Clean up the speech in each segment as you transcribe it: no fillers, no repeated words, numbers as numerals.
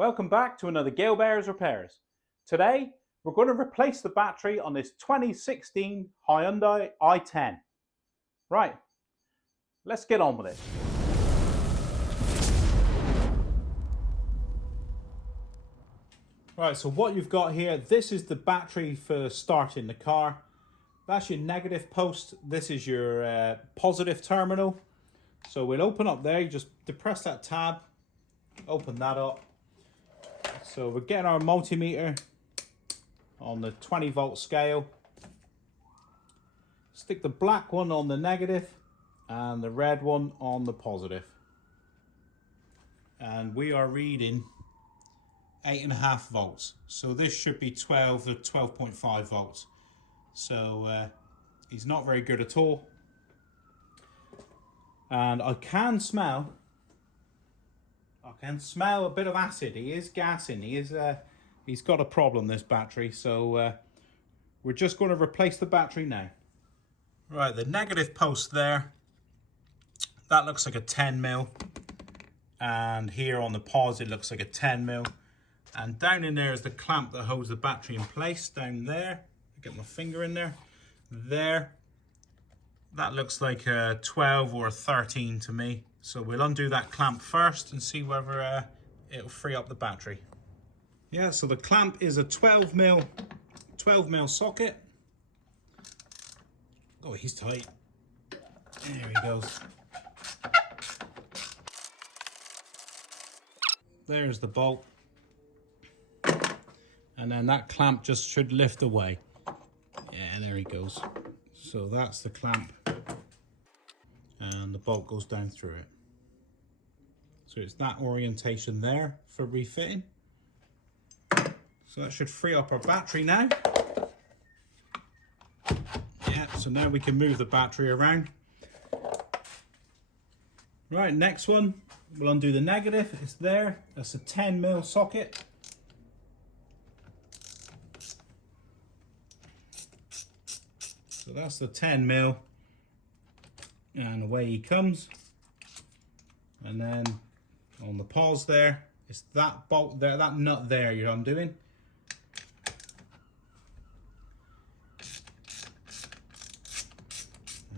Welcome back to another Gale Bears Repairs. Today, we're going to replace the battery on this 2016 Hyundai i10. Right, let's get on with it. Right, so what you've got here, this is the battery for starting the car. That's your negative post. This is your positive terminal. So we'll open up there, you just depress that tab, open that up. So we're getting our multimeter on the 20 volt scale. Stick the black one on the negative and the red one on the positive. And we are reading 8.5 volts. So this should be 12 to 12.5 volts. So he's not very good at all. And I can smell a bit of acid. He is gassing. He's got a problem, this battery. So we're just going to replace the battery now. Right, the negative post there, that looks like a 10 mil. And here on the pos, it looks like a 10 mil. And down in there is the clamp that holds the battery in place. Down there, I get my finger in there. There, that looks like a 12 or a 13 to me. So we'll undo that clamp first and see whether it'll free up the battery. Yeah, so the clamp is a 12 mil socket. Oh, he's tight. There he goes. There's the bolt. And then that clamp just should lift away. Yeah, there he goes. So that's the clamp. And the bolt goes down through it. So it's that orientation there for refitting. So that should free up our battery now. Yeah, so now we can move the battery around. Right, next one, we'll undo the negative. It's there. That's a 10 mil socket. So that's the 10 mil. And away he comes. And then on the pause there, it's that bolt there, that nut there you're undoing.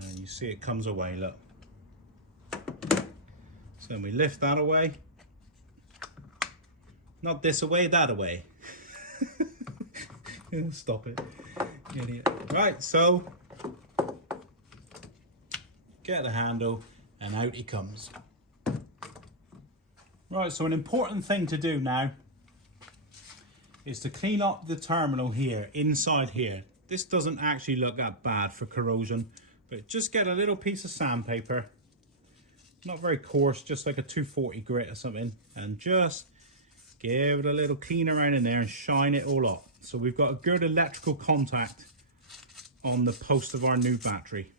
And you see it comes away, look. So then we lift that away. Not this away, that away. Stop it, idiot. Right, so get the handle and out he comes. Right, so an important thing to do now is to clean up the terminal here, inside here. This doesn't actually look that bad for corrosion, but just get a little piece of sandpaper, not very coarse, just like a 240 grit or something, and just give it a little clean around in there and shine it all up. So we've got a good electrical contact on the post of our new battery.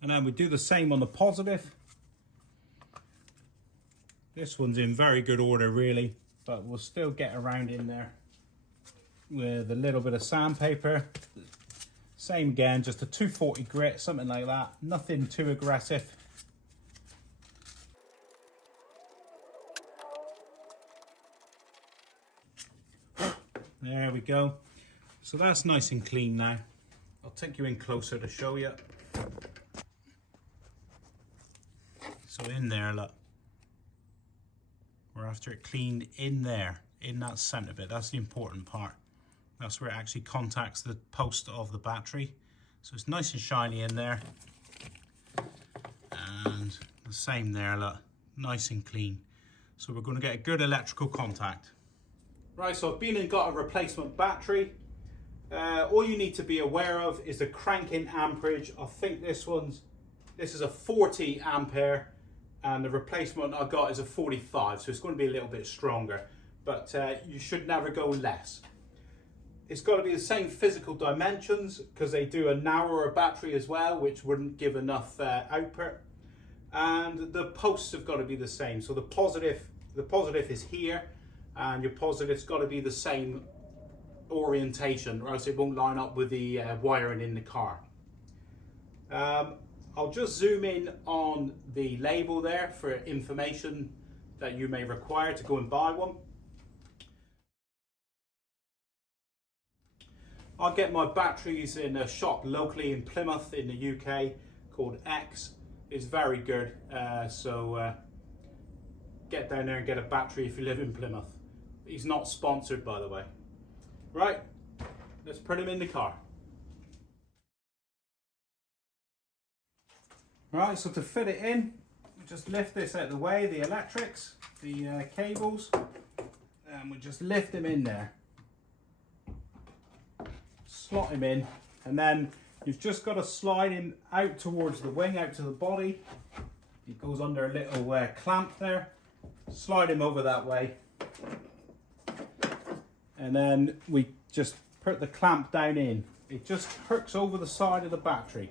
And then we do the same on the positive. This one's in very good order really, but we'll still get around in there with a little bit of sandpaper. Same again, just a 240 grit, something like that. Nothing too aggressive. There we go. So that's nice and clean now. I'll take you in closer to show you. So in there, look, we're after it cleaned in there, in that center bit. That's the important part. That's where it actually contacts the post of the battery. So it's nice and shiny in there. And the same there, look, nice and clean. So we're going to get a good electrical contact. Right, so I've been and got a replacement battery. All you need to be aware of is the cranking amperage. I think this is a 40 ampere. And the replacement I got is a 45, so it's going to be a little bit stronger, but you should never go less. It's got to be the same physical dimensions because they do a narrower battery as well, which wouldn't give enough output. And the posts have got to be the same. So the positive is here, and your positive's got to be the same orientation, or else it won't line up with the wiring in the car. I'll just zoom in on the label there for information that you may require to go and buy one. I get my batteries in a shop locally in Plymouth in the UK called X. It's very good, so get down there and get a battery if you live in Plymouth. He's not sponsored, by the way. Right, let's put him in the car. Right, so to fit it in, just lift this out of the way, the electrics, the cables, and we just lift him in there. Slot him in, and then you've just got to slide him out towards the wing, out to the body. He goes under a little clamp there. Slide him over that way. And then we just put the clamp down in. It just hooks over the side of the battery.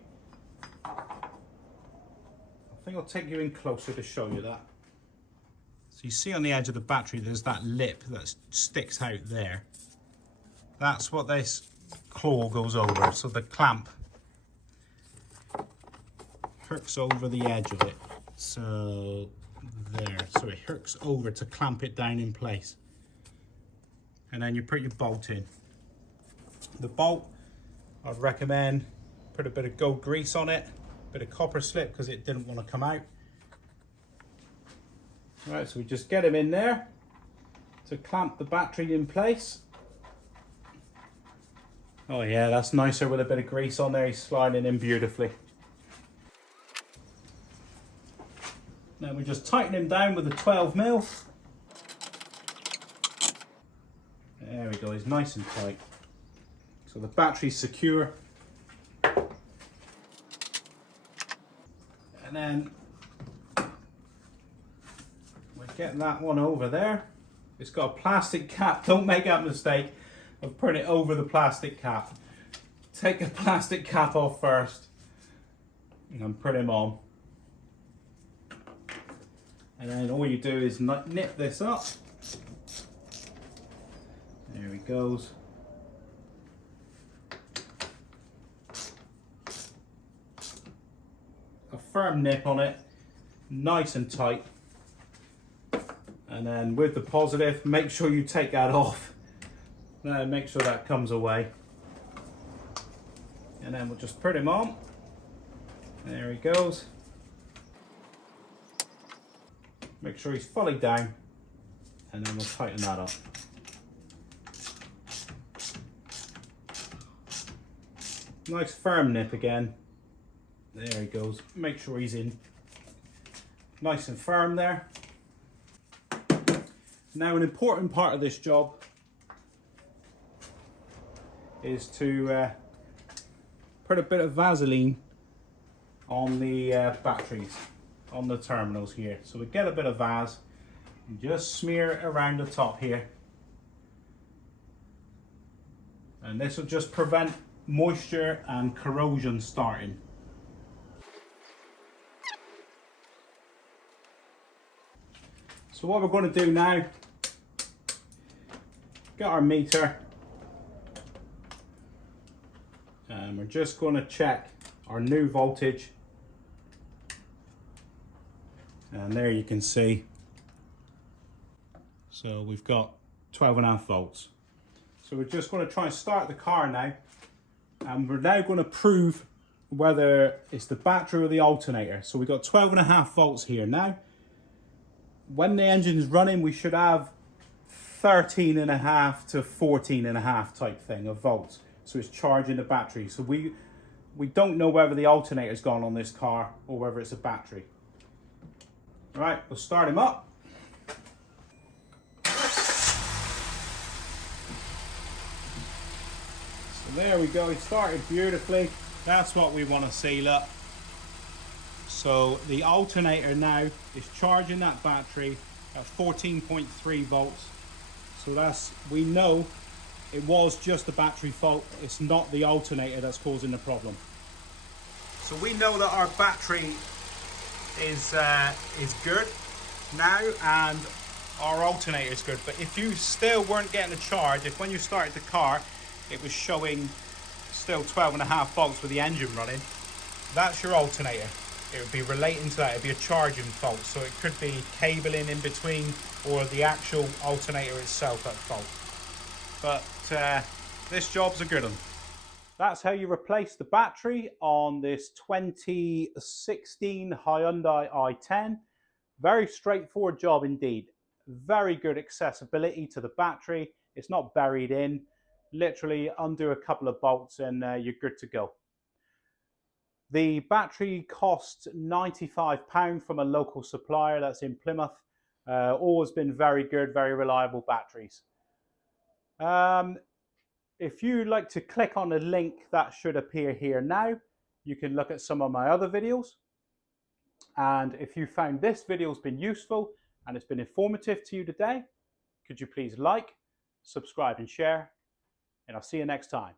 I think I'll take you in closer to show you that. So you see on the edge of the battery there's that lip that sticks out there. That's what this claw goes over. So the clamp hooks over the edge of it. So there. So it hooks over to clamp it down in place. And then you put your bolt in. The bolt, I'd recommend put a bit of gold grease on it. Bit of copper slip because it didn't want to come out. Right, so we just get him in there to clamp the battery in place. Oh yeah, that's nicer with a bit of grease on there. He's sliding in beautifully. Now we just tighten him down with a 12mm. There we go, he's nice and tight. So the battery's secure. And then we get that one over there. It's got a plastic cap. Don't make that mistake of putting it over the plastic cap. Take the plastic cap off first and put him on. And then all you do is nip this up. There he goes. A firm nip on it, nice and tight. And then with the positive, make sure you take that off. Make sure that comes away. And then we'll just put him on. There he goes. Make sure he's fully down. And then we'll tighten that up. Nice firm nip again. There he goes. Make sure he's in. Nice and firm there. Now an important part of this job is to put a bit of Vaseline on the batteries, on the terminals here. So we get a bit of Vaz and just smear it around the top here. And this will just prevent moisture and corrosion starting. So what we're going to do now, get our meter, and we're just going to check our new voltage. And there you can see, so we've got 12.5 volts. So we're just going to try and start the car now, and we're now going to prove whether it's the battery or the alternator. So we've got 12.5 volts here now. When the engine is running, we should have 13.5 to 14.5 type thing of volts. So it's charging the battery. So we don't know whether the alternator's gone on this car or whether it's a battery. Right, we'll start him up. So there we go, he started beautifully. That's what we want to seal up. So the alternator now is charging that battery at 14.3 volts. So that's, we know it was just the battery fault. It's not the alternator that's causing the problem. So we know that our battery is good now, and our alternator is good. But if you still weren't getting a charge, if when you started the car it was showing still 12.5 volts with the engine running, that's your alternator. It would be relating to that. It would be a charging fault. So it could be cabling in between or the actual alternator itself at fault. But this job's a good one. That's how you replace the battery on this 2016 Hyundai i10. Very straightforward job indeed. Very good accessibility to the battery. It's not buried in. Literally undo a couple of bolts and you're good to go. The battery cost £95 from a local supplier that's in Plymouth. Always been very good, very reliable batteries. If you'd like to click on a link that should appear here now, you can look at some of my other videos. And if you found this video has been useful and it's been informative to you today, could you please like, subscribe and share, and I'll see you next time.